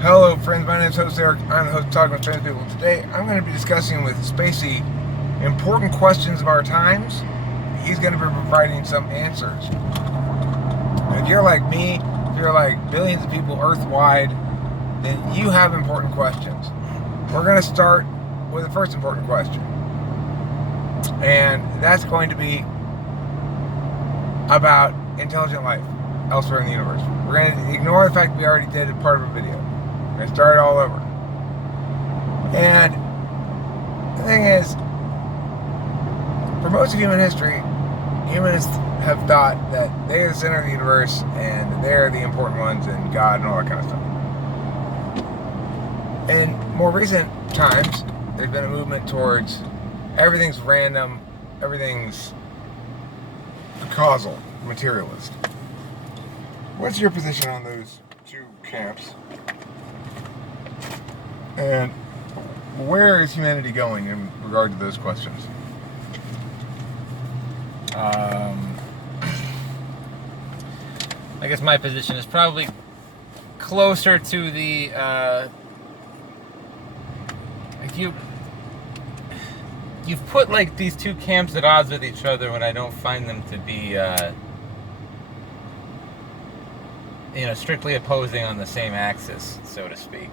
Hello friends, my name is host Eric. I'm the host of Talking with Trans People. Today I'm going to be discussing with Spacey important questions of our times. He's going to be providing some answers. If you're like me, if you're like billions of people earth-wide, then you have important questions. We're going to start with the first important question. And that's going to be about intelligent life elsewhere in the universe. We're going to ignore the fact that we already did a part of a video. We're going to start it all over. And the thing is, for most of human history, humans have thought that they are the center of the universe and they're the important ones and God and all that kind of stuff. In more recent times, there's been a movement towards everything's random, everything's causal, materialist. What's your position on those two camps? And where is humanity going in regard to those questions? I guess my position is probably closer to the if you've put like these two camps at odds with each other when I don't find them to be strictly opposing on the same axis, so to speak.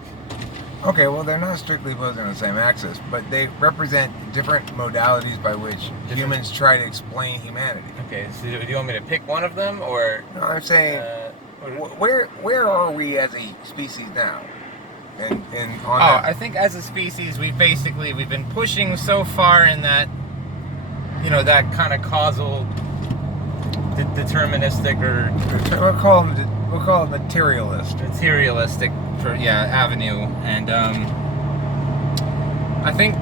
Okay, well, they're not strictly opposing on the same axis, but they represent different modalities by which humans try to explain humanity. Okay, so do you want me to pick one of them, or? No, I'm saying, where are we as a species now? I think as a species, we've been pushing so far in that, that kind of causal, deterministic, or we'll call it materialistic avenue. And I think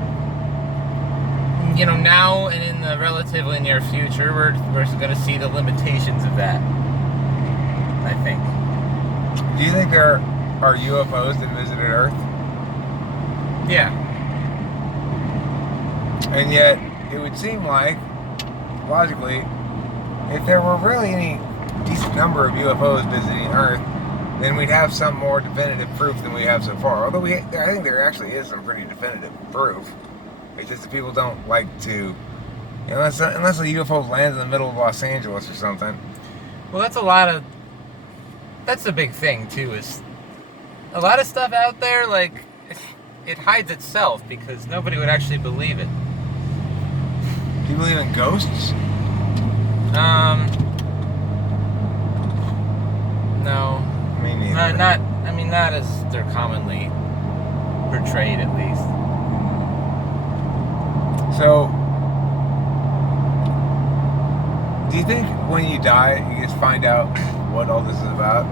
now and in the relatively near future, we're going to see the limitations of that, I think. Do you think there are UFOs that visited Earth? Yeah. And yet, it would seem like, logically, if there were really any decent number of UFOs visiting Earth, then we'd have some more definitive proof than we have so far. Although I think there actually is some pretty definitive proof. It's just that people don't like to, unless a UFO lands in the middle of Los Angeles or something. Well, that's a big thing too, is a lot of stuff out there, like, it hides itself because nobody would actually believe it. Do you believe in ghosts? No. Me neither. Not as they're commonly portrayed, at least. So, do you think when you die, you just find out what all this is about?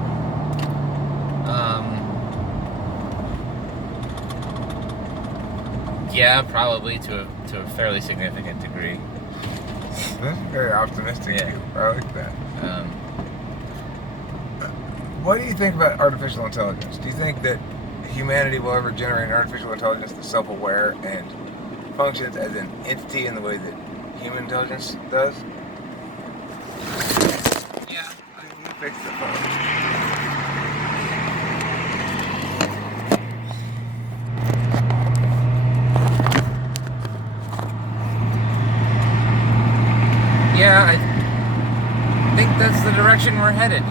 Yeah, probably to a fairly significant degree. That's very optimistic. Yeah. I like that. What do you think about artificial intelligence? Do you think that humanity will ever generate an artificial intelligence that's self-aware and functions as an entity in the way that human intelligence does? Yeah. Let me fix the phone. Yeah, I think that's the direction we're headed,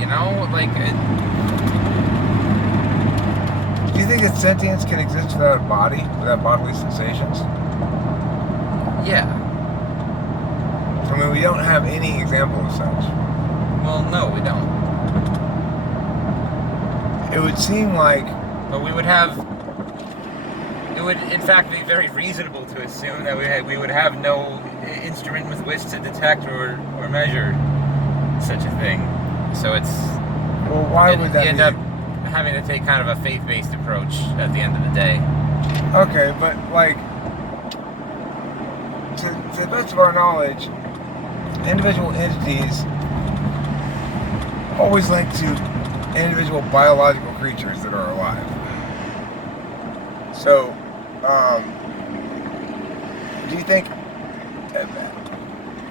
Do you think that sentience can exist without a body, without bodily sensations? Yeah. I mean, we don't have any example of such. Well, no, we don't. It would seem like... But it would in fact be very reasonable to assume that we would have no instrument with which to detect or measure such a thing. So it's... Well, why would that you end up having to take kind of a faith-based approach at the end of the day. Okay, but like, to the best of our knowledge, individual entities always link to individual biological creatures that are alive. So, do you think,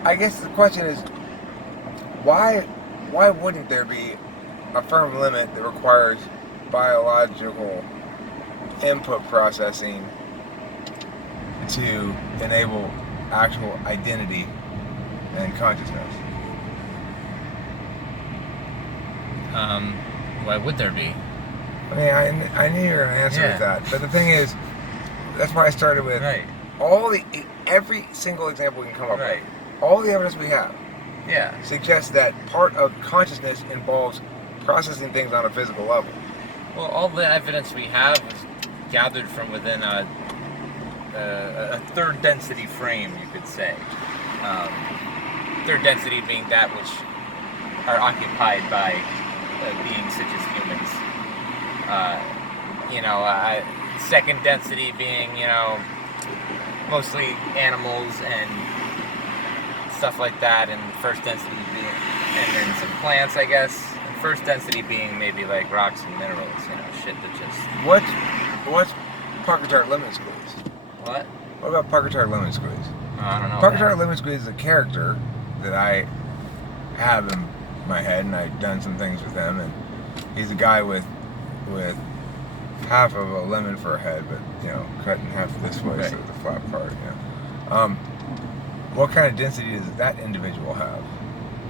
I guess the question is, why wouldn't there be a firm limit that requires biological input processing to enable actual identity and consciousness? Why would there be? I mean, I knew you were going to answer with that, but the thing is, that's why I started with Right. every single example we can come up Right. with, all the evidence we have, Yeah. suggests that part of consciousness involves processing things on a physical level. Well, all the evidence we have is gathered from within a third density frame, you could say. Third density being that which are occupied by beings such as humans. Second density being, mostly animals and stuff like that, and first density being, and then some plants, I guess. And first density being maybe like rocks and minerals, shit that just... What's Parker Lemon Squeeze? What? What about Parker Lemon Squeeze? I don't know. Parker Lemon Squeeze is a character that I have in my head, and I've done some things with him, and he's a guy with half of a lemon for a head, but cut in half this way, right. So the flat part. What kind of density does that individual have?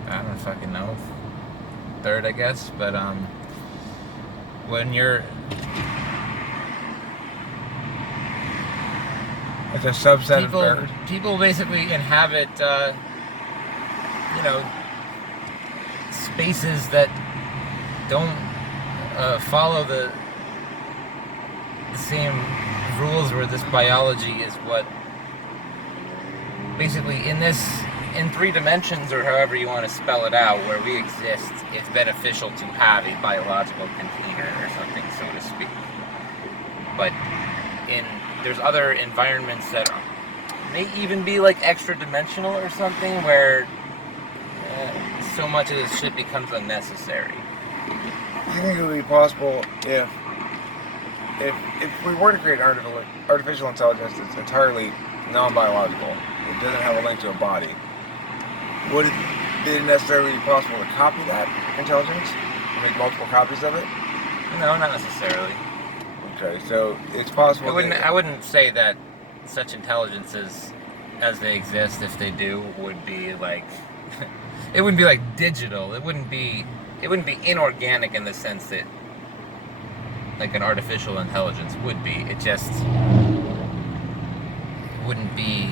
I don't fucking know. Third, I guess, but when you're... It's a subset of third? People basically inhabit, spaces that don't follow the same rules, where this biology is what basically in 3 dimensions, or however you want to spell it out, where we exist, it's beneficial to have a biological container or something, so to speak. But there's other environments that may even be like extra dimensional or something, where so much of this shit becomes unnecessary. Do you think it would be possible if we were to create an artificial intelligence that's entirely non-biological, it doesn't have a link to a body, would it be necessarily possible to copy that intelligence and make multiple copies of it? No, not necessarily. Okay, so it's possible. I wouldn't say that such intelligences, as they exist, if they do, would be like it wouldn't be like digital. It wouldn't be inorganic in the sense that like an artificial intelligence would be. It just wouldn't be,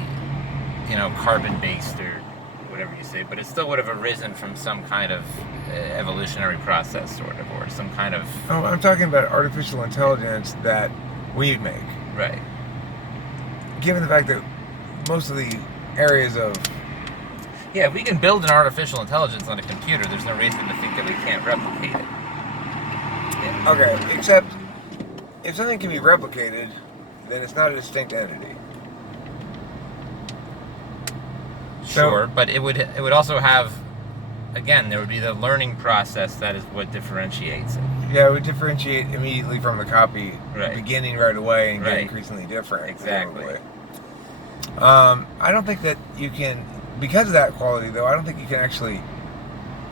carbon based or whatever you say, but it still would have arisen from some kind of evolutionary process, sort of, or some kind of... Oh, I'm talking about artificial intelligence that we make. Right. Given the fact that most of the areas of... Yeah, if we can build an artificial intelligence on a computer, there's no reason to think that we can't replicate it. Yeah. Okay, except if something can be replicated, then it's not a distinct entity. Sure, but it would also have, again, there would be the learning process that is what differentiates it. Yeah, it would differentiate immediately from the copy, right. Beginning right away and right. getting increasingly different. Exactly. I don't think that you can, because of that quality though, I don't think you can actually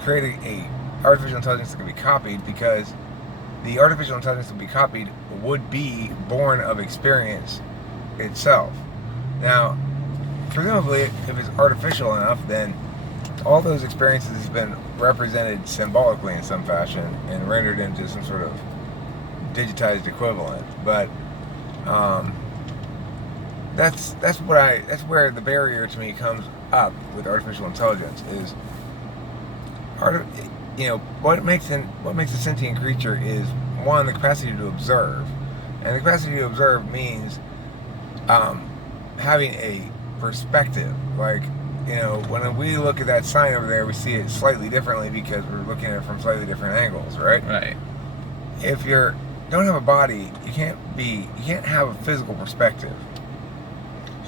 create a artificial intelligence that can be copied, because the artificial intelligence that would be copied would be born of experience itself. Now, presumably, if it's artificial enough, then all those experiences have been represented symbolically in some fashion and rendered into some sort of digitized equivalent. But that's where the barrier to me comes up with artificial intelligence is what makes a sentient creature is, one, the capacity to observe, and the capacity to observe means having a perspective. Like, when we look at that sign over there, we see it slightly differently because we're looking at it from slightly different angles, right? Right. If you don't have a body, you can't have a physical perspective.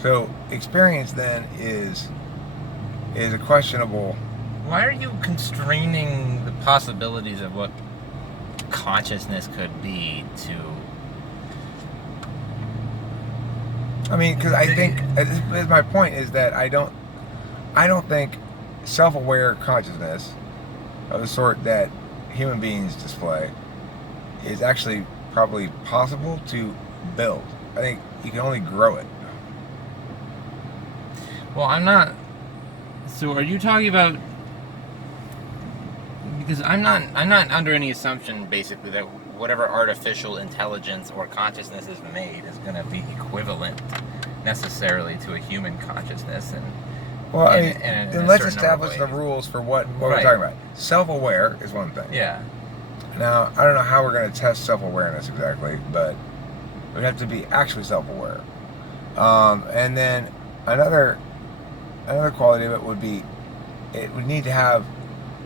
So experience then is a questionable. Why are you constraining the possibilities of what consciousness could be to... I mean, because I think my point is that I don't think self-aware consciousness of the sort that human beings display is actually probably possible to build. I think you can only grow it. Well, I'm not. So, are you talking about? Because I'm not under any assumption, basically, that whatever artificial intelligence or consciousness is made is going to be equivalent necessarily to a human consciousness. Well, I mean, then let's establish the rules for what we're Right. talking about. Self-aware is one thing. Yeah. Now, I don't know how we're going to test self-awareness exactly, but we'd have to be actually self-aware. And then another quality of it would be, it would need to have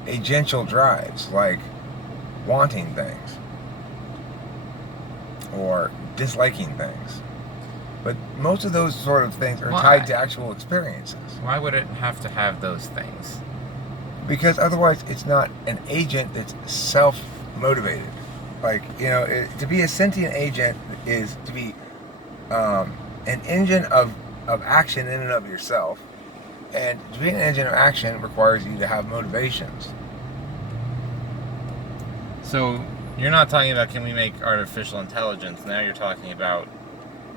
agential drives, like wanting things or disliking things. But most of those sort of things are tied to actual experiences. Why would it have to have those things? Because otherwise it's not an agent that's self-motivated. Like, to be a sentient agent is to be an engine of action in and of yourself. And to be an engine of action requires you to have motivations. So, you're not talking about can we make artificial intelligence. Now you're talking about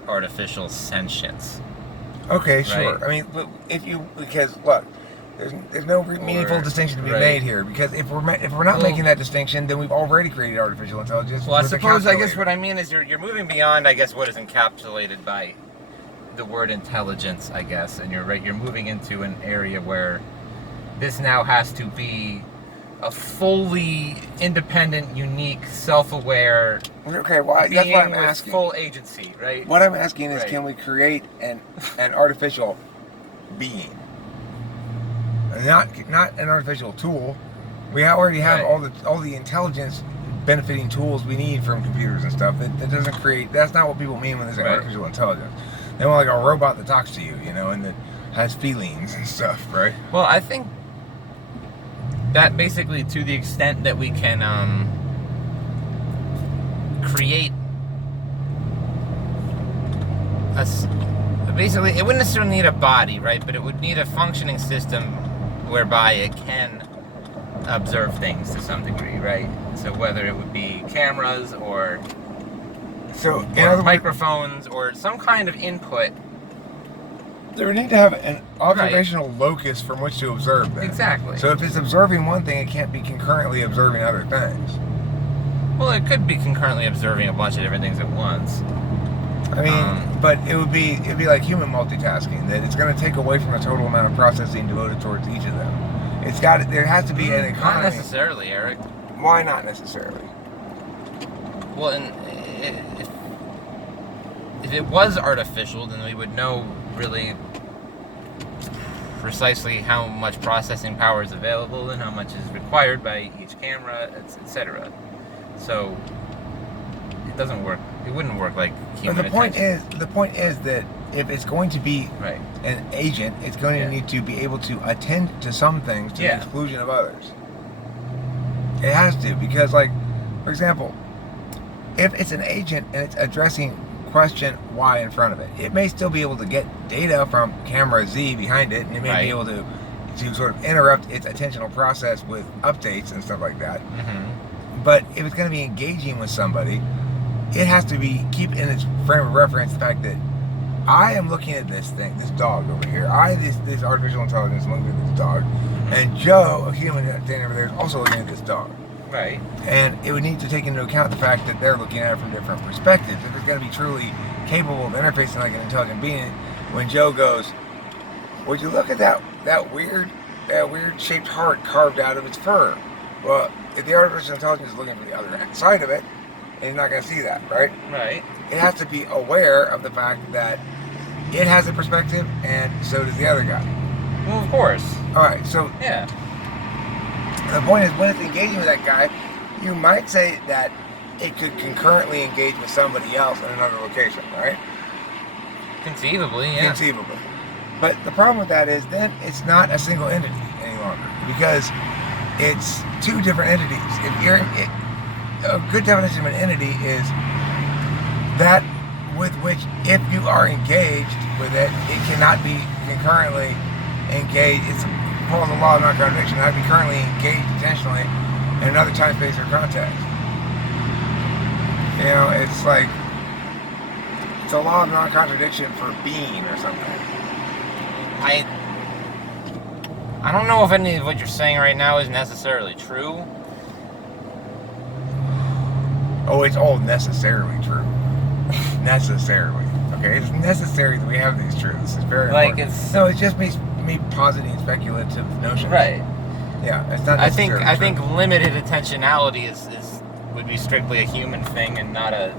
artificial sentience. Okay, sure. Right. I mean, because look, there's no meaningful distinction to be made here. Because if we're not making that distinction, then we've already created artificial intelligence. Well, I guess what I mean is you're moving beyond, I guess, what is encapsulated by the word intelligence, I guess, and you're right. You're moving into an area where this now has to be a fully independent, unique, self-aware. Okay, well, that's what I'm asking. Full agency, right? What I'm asking is, can we create an artificial being? Not an artificial tool. We already have all the intelligence benefiting tools we need from computers and stuff. That doesn't create. That's not what people mean when they say artificial intelligence. They want like a robot that talks to you, and that has feelings and stuff, right? Well, I think that basically, to the extent that we can create basically, it wouldn't necessarily need a body, right? But it would need a functioning system whereby it can observe things to some degree, right? So whether it would be cameras or microphones or some kind of input. They would need to have an observational locus from which to observe them. Exactly. So if it's observing one thing, it can't be concurrently observing other things. Well, it could be concurrently observing a bunch of different things at once. I mean, but it'd be like human multitasking, that it's going to take away from the total amount of processing devoted towards each of them. There has to be an economy. Not necessarily, Eric. Why not necessarily? Well, if it was artificial, then we would know really precisely how much processing power is available and how much is required by each camera, etc. So it doesn't work. It wouldn't work like human attention. The point is that if it's going to be an agent, it's going to need to be able to attend to some things to the exclusion of others. It has to, because, like, for example, if it's an agent and it's addressing question Y in front of it, it may still be able to get data from camera Z behind it, and it may be able to sort of interrupt its attentional process with updates and stuff like that. Mm-hmm. But if it's going to be engaging with somebody, it has to keep in its frame of reference the fact that I am looking at this dog over here. This artificial intelligence looking at this dog, and Joe, a human standing over there, is also looking at this dog. Right. And it would need to take into account the fact that they're looking at it from different perspectives. If it's going to be truly capable of interfacing like an intelligent being, when Joe goes, "Would you look at that weird shaped heart carved out of its fur?" Well, if the artificial intelligence is looking from the other side of it, and you're not going to see that, right? Right. It has to be aware of the fact that it has a perspective, and so does the other guy. Well, of course. All right, so yeah. The point is, when it's engaging with that guy, you might say that it could concurrently engage with somebody else in another location, right? Conceivably, yeah. Conceivably. But the problem with that is then it's not a single entity any longer, because it's two different entities. A good definition of an entity is that with which, if you are engaged with it, it cannot be concurrently engaged. It follows the law of non-contradiction. It has to be currently engaged intentionally in another time, space, or context. It's like It's a law of non-contradiction for being or something. I don't know if any of what you're saying right now is necessarily true. Oh, it's all necessarily true. Necessarily. Okay, it's necessary that we have these truths. It's very Like important. It's just me positing speculative notions. Right. Yeah, it's not necessarily I think limited attentionality is would be strictly a human thing and not a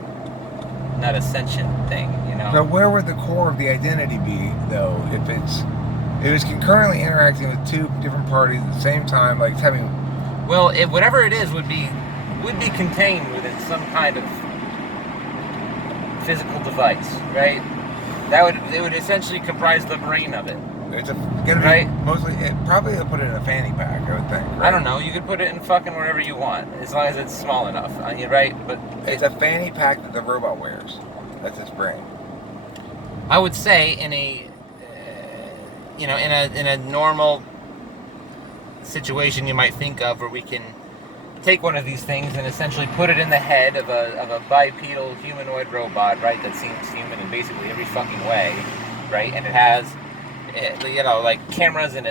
sentient thing, you know. So where would the core of the identity be, though, if it was concurrently interacting with two different parties at the same time, like having? Well, whatever it is would be contained within some kind of physical device, right? It would essentially comprise the brain of it. It's gonna be right? Mostly, probably they'll put it in a fanny pack, I would think. Right? I don't know. You could put it in fucking wherever you want, as long as it's small enough. You're right, but it's a fanny pack that the robot wears. That's its brain. I would say in a in a normal situation you might think of, where we can take one of these things and essentially put it in the head of a bipedal humanoid robot, right? That seems human in basically every fucking way, right? And it has, like cameras in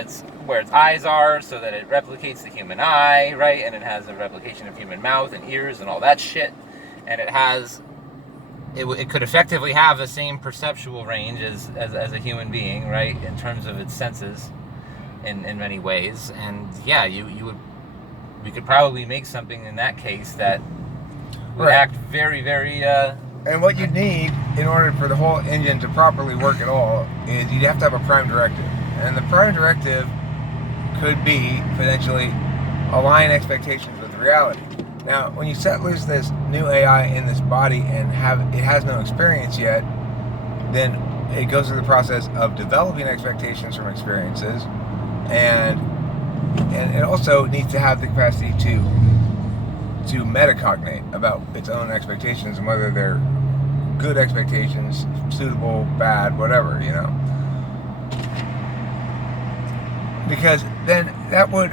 where its eyes are, so that it replicates the human eye, right? And it has a replication of human mouth and ears and all that shit. And it has, it could effectively have the same perceptual range as a human being, right? In terms of its senses, in many ways. And yeah, we could probably make something in that case that would act very, very. And what you need in order for the whole engine to properly work at all is you'd have to have a prime directive. And the prime directive could be potentially align expectations with reality. Now, when you set loose this new AI in this body and it has no experience yet, then it goes through the process of developing expectations from experiences, and it also needs to have the capacity to metacognate about its own expectations and whether they're good expectations, suitable, bad, whatever, you know. Because then that would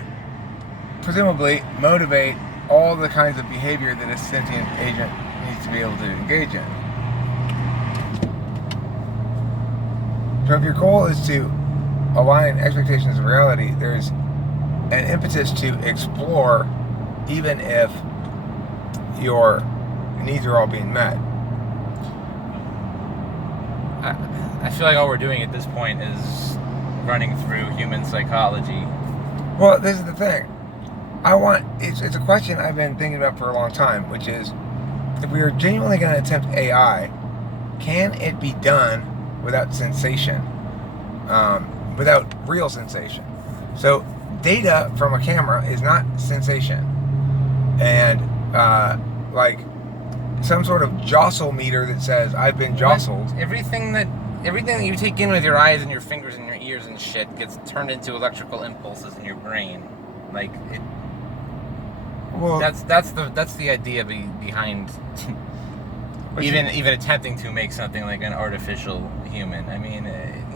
presumably motivate all the kinds of behavior that a sentient agent needs to be able to engage in. So if your goal is to align expectations with reality, there's an impetus to explore even if your needs are all being met. I feel like all we're doing at this point is running through human psychology. Well, this is the thing. It's a question I've been thinking about for a long time, which is, if we are genuinely going to attempt AI, can it be done without sensation, without real sensation? So data from a camera is not sensation, and like some sort of jostle meter that says I've been jostled. Everything that you take in with your eyes and your fingers and your ears and shit gets turned into electrical impulses in your brain. Like it. Well, that's the idea behind even attempting to make something like an artificial human. I mean,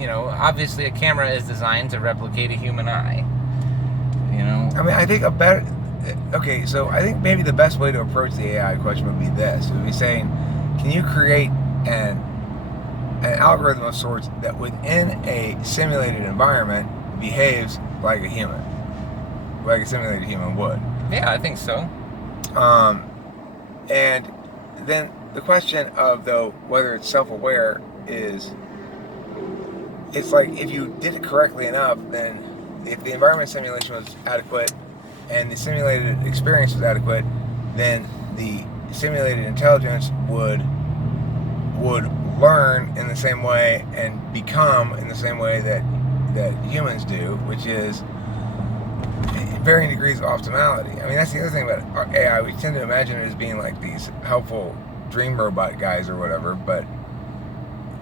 obviously a camera is designed to replicate a human eye. You know. I mean, I think I think maybe the best way to approach the AI question would be this. It would be saying, can you create an algorithm of sorts that within a simulated environment behaves like a human, like a simulated human would? Yeah, I think so. And then the question of, though, whether it's self-aware it's like, if you did it correctly enough, then if the environment simulation was adequate and the simulated experience was adequate, then the simulated intelligence would learn in the same way and become in the same way that humans do, which is varying degrees of optimality. I mean, that's the other thing about AI. We tend to imagine it as being like these helpful dream robot guys or whatever, but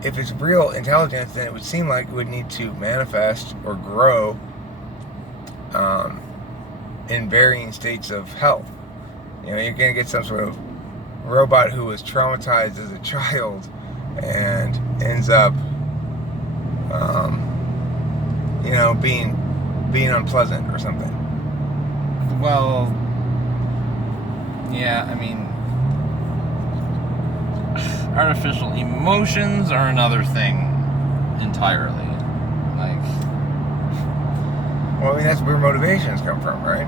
if it's real intelligence, then it would seem like it would need to manifest or grow in varying states of health. You're going to get some sort of robot who was traumatized as a child and ends up, being unpleasant or something. Well, yeah, I mean, artificial emotions are another thing entirely. Like, well, I mean, that's where motivations come from, right?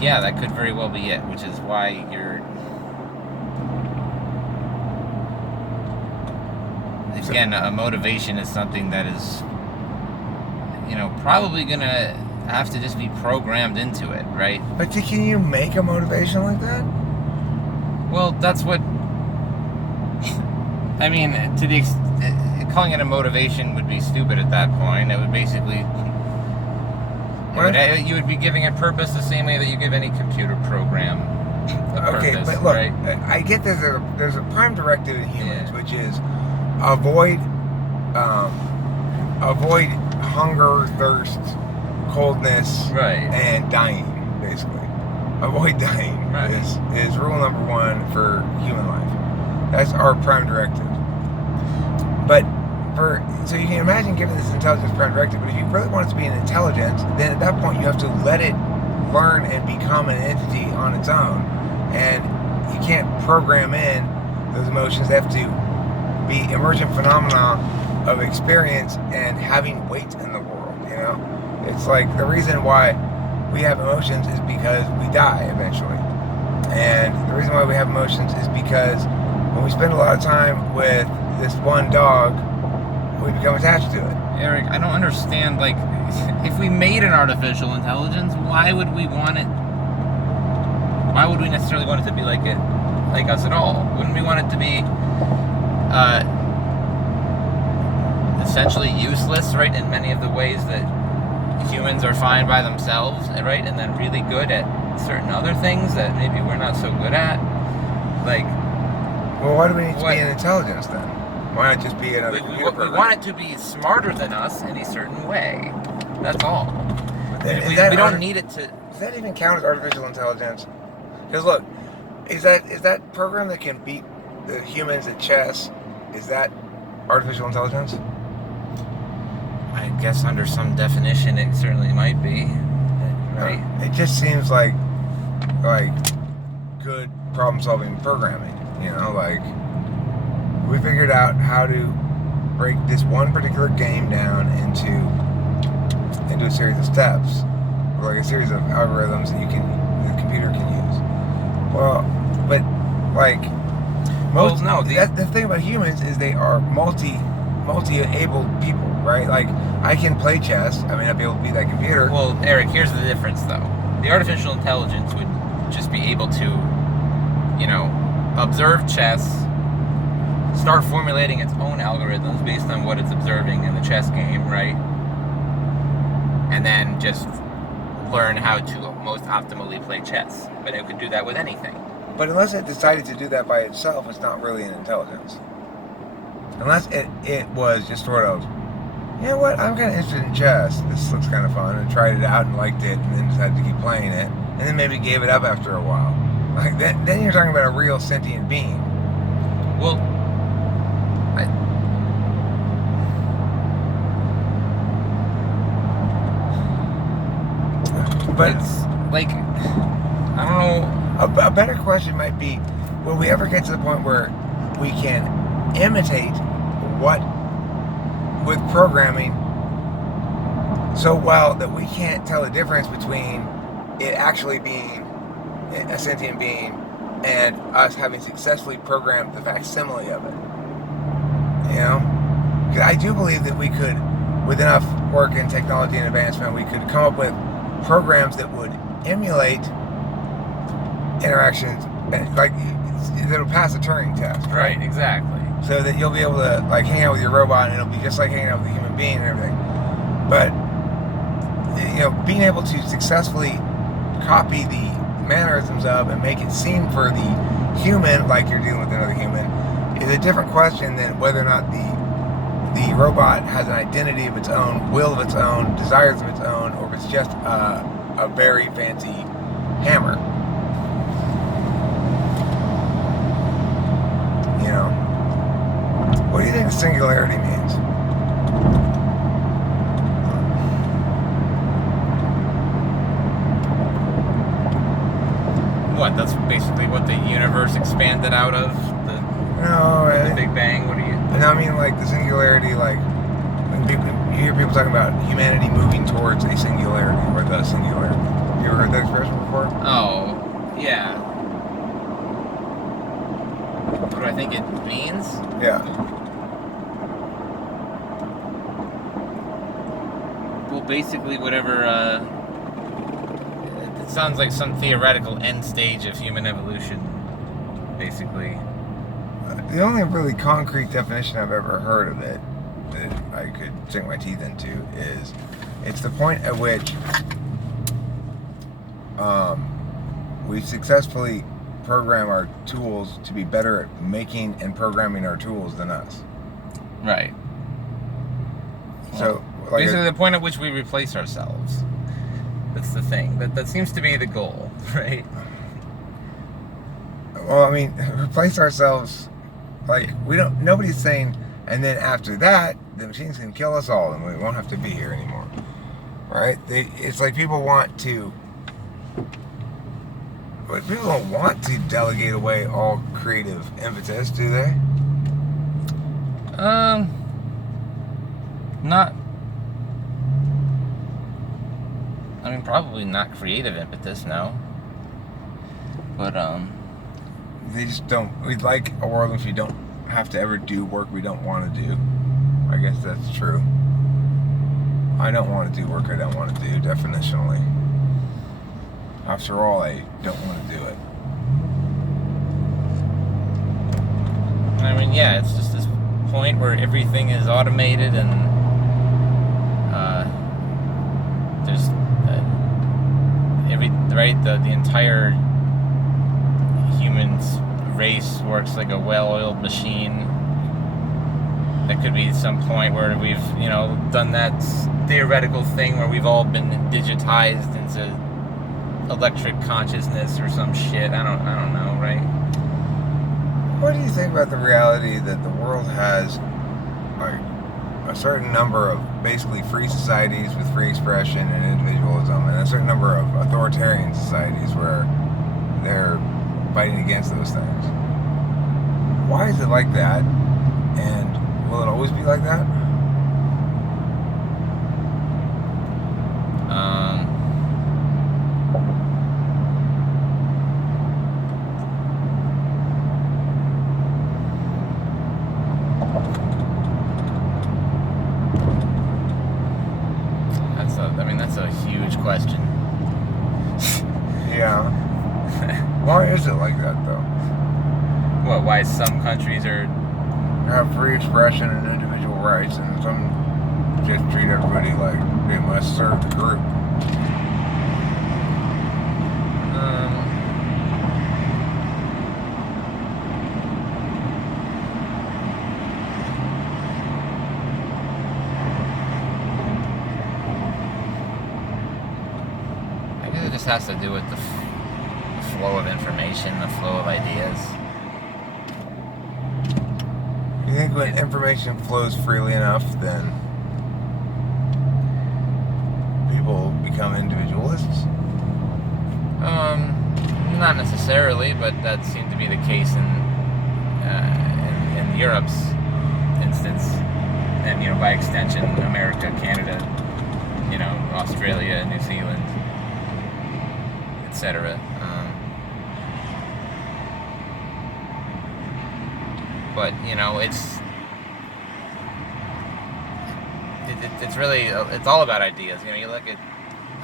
yeah, that could very well be it, which is why you're... Again, a motivation is something that is, probably gonna have to just be programmed into it, right? But can you make a motivation like that? Well, that's what... I mean, to the calling it a motivation would be stupid at that point. It would basically... you would be giving it purpose the same way that you give any computer program a Okay, purpose, but look, right? I get there's a prime directive in humans, which is avoid hunger, thirst, coldness, Right. and dying. Basically, avoid dying Right. is rule number one for human life. That's our prime directive. But so you can imagine giving this intelligence prime directive, but if you really want it to be an intelligence, then at that point you have to let it learn and become an entity on its own. And you can't program in those emotions. They have to be emergent phenomena of experience and having weight in the world, It's like the reason why we have emotions is because we die eventually. And the reason why we have emotions is because when we spend a lot of time with this one dog, we become attached to it. Eric, I don't understand, like, if we made an artificial intelligence, why would we necessarily want it to be like us at all? Wouldn't we want it to be essentially useless, right, in many of the ways that humans are fine by themselves, right, and then really good at certain other things that maybe we're not so good at? Like, well, why do we need to be an intelligence then? Why not just be another computer program? We want it to be smarter than us in a certain way. That's all. We don't need it to... Does that even count as artificial intelligence? Because look, is that program that can beat the humans at chess, is that artificial intelligence? I guess under some definition it certainly might be. Right? It just seems like good problem-solving programming. Like we figured out how to break this one particular game down into a series of steps, or like a series of algorithms that the computer can use. Well, but like the thing about humans is they are multi-abled people, right? Like I can play chess. I may not be able to beat that computer. Well, Eric, here's the difference though. The artificial intelligence would just be able to, observe chess, start formulating its own algorithms based on what it's observing in the chess game, right? And then just learn how to most optimally play chess. But it could do that with anything. But unless it decided to do that by itself, it's not really an intelligence. Unless it was just sort of, you know what, I'm kind of interested in chess. This looks kind of fun, and tried it out and liked it, and then decided to keep playing it, and then maybe gave it up after a while. Like then you're talking about a real sentient being. Well, but it's like, I don't know. A better question might be, will we ever get to the point where we can imitate with programming so well that we can't tell the difference between it actually being a sentient being and us having successfully programmed the facsimile of it? Because I do believe that we could, with enough work and technology and advancement, we could come up with programs that would emulate interactions, like that'll pass the Turing test, Right, exactly. So that you'll be able to like hang out with your robot, and it'll be just like hanging out with a human being and everything. But being able to successfly copy the mannerisms of and make it seem for the human like you're dealing with another human is a different question than whether or not the robot has an identity of its own, will of its own, desires of its own, or if it's just a very fancy hammer. What do you think singularity means? What? That's basically what the universe expanded out of? No, The Big Bang? What are you? no, I mean like the singularity, like when you hear people talking about humanity moving towards a singularity or the singularity. You ever heard that expression before? Oh, yeah. What do I think it means? Yeah. Well, basically, whatever. It sounds like some theoretical end stage of human evolution. Basically. The only really concrete definition I've ever heard of it that I could sink my teeth into is it's the point at which we successfully program our tools to be better at making and programming our tools than us. Right. So, like basically, the point at which we replace ourselves. That's the thing. That seems to be the goal, right? well, I mean, replace ourselves. Like nobody's saying, and then after that, the machines can kill us all, and we won't have to be here anymore, right? It's like people want to. But people don't want to delegate away all creative impetus, do they? Not. I mean, probably not creative impetus, no. But They just don't. We'd like a world in which we don't have to ever do work we don't want to do. I guess that's true. I don't want to do work I don't want to do, definitionally. After all, I don't want to do it. I mean, yeah, it's just this point where everything is automated and there's the entire human race works like a well-oiled machine. That could be some point where we've, done that theoretical thing where we've all been digitized into electric consciousness or some shit. I don't know, right? What do you think about the reality that the world has like a certain number of basically free societies with free expression and individualism, and a certain number of authoritarian societies where they're fighting against those things? Why is it like that? And will it always be like that? That's a huge question. Yeah. Why is it like that, though? What? Why some countries have free expression and individual rights, and some just treat everybody like they must serve the group? I guess it just has to do with the flow of information, the flow of ideas. You think when information flows freely enough, then people become individualists? Not necessarily, but that seemed to be the case in Europe's instance, and by extension, America, Canada, Australia, New Zealand, etc. But it's really it's all about ideas. You look at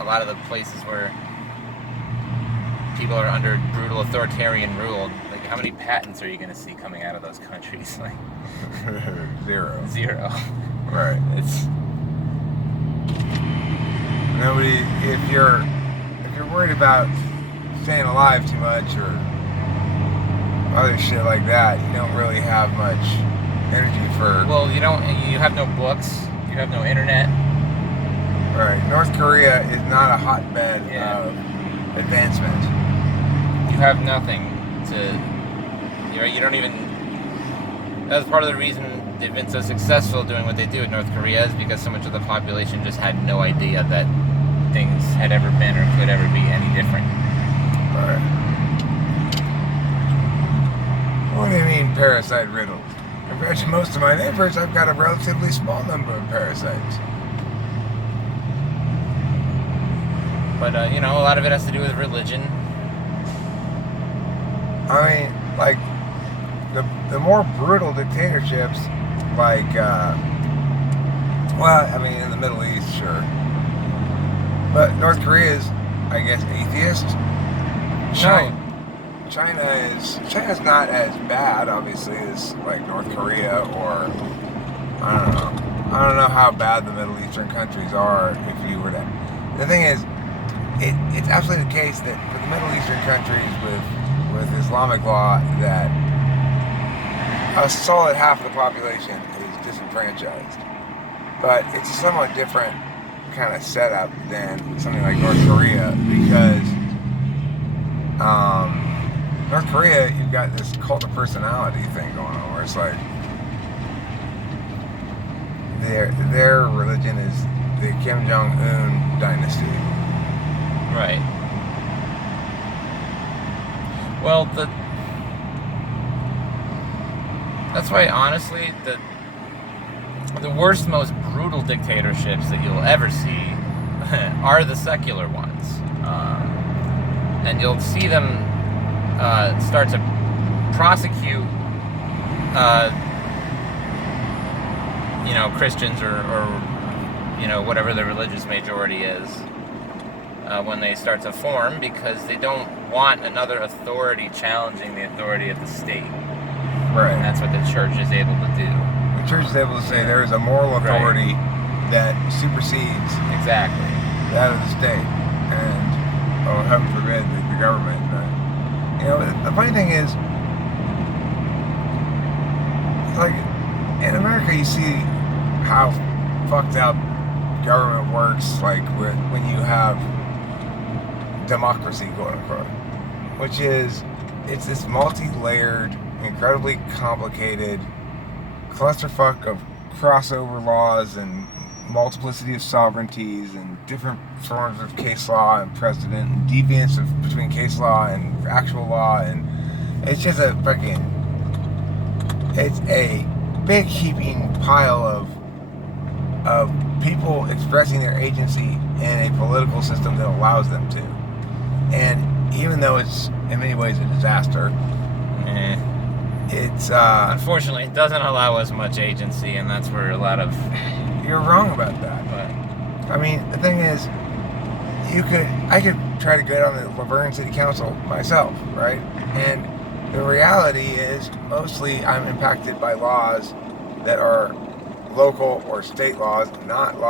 a lot of the places where people are under brutal authoritarian rule. Like, how many patents are you going to see coming out of those countries? Like Zero. Right. It's nobody. If you're worried about staying alive too much or other shit like that, you don't really have much energy for. Well, you have no books, you have no internet. Right. North Korea is not a hotbed of advancement. You have nothing to. You don't even. That was part of the reason they've been so successful doing what they do in North Korea, is because so much of the population just had no idea that things had ever been or could ever be any different. Right. What do you mean parasite riddled? Compared to most of my neighbors, I've got a relatively small number of parasites. But, a lot of it has to do with religion. I mean, like, the more brutal dictatorships, like, in the Middle East, sure. But North Korea is, I guess, atheist. China's not as bad, obviously, as like North Korea or I don't know. I don't know how bad the Middle Eastern countries are. If you were to, the thing is, it's absolutely the case that for the Middle Eastern countries with Islamic law, that a solid half of the population is disenfranchised. But it's a somewhat different kind of setup than something like North Korea, because North Korea, you've got this cult of personality thing going on, where it's like their religion is the Kim Jong-un dynasty. Right. Well, that's why, honestly, the worst, most brutal dictatorships that you'll ever see are the secular ones. And you'll see them start to prosecute, Christians or whatever the religious majority is, when they start to form, because they don't want another authority challenging the authority of the state. Right. And that's what the church is able to do. The church is able to say there is a moral authority that supersedes exactly that of the state, and heaven forbid the government. The funny thing is, like, in America, you see how fucked up government works, like when you have democracy, quote unquote, which is, it's this multi-layered, incredibly complicated clusterfuck of crossover laws and multiplicity of sovereignties and different forms of case law and precedent and deviance between case law and actual law, and it's just it's a big heaping pile of people expressing their agency in a political system that allows them to. And even though it's in many ways a disaster, it's unfortunately, it doesn't allow us much agency, and that's where a lot of... You're wrong about that. But I mean, the thing is, I could try to get on the Laverne City Council myself, right? And the reality is, mostly I'm impacted by laws that are local or state laws, not laws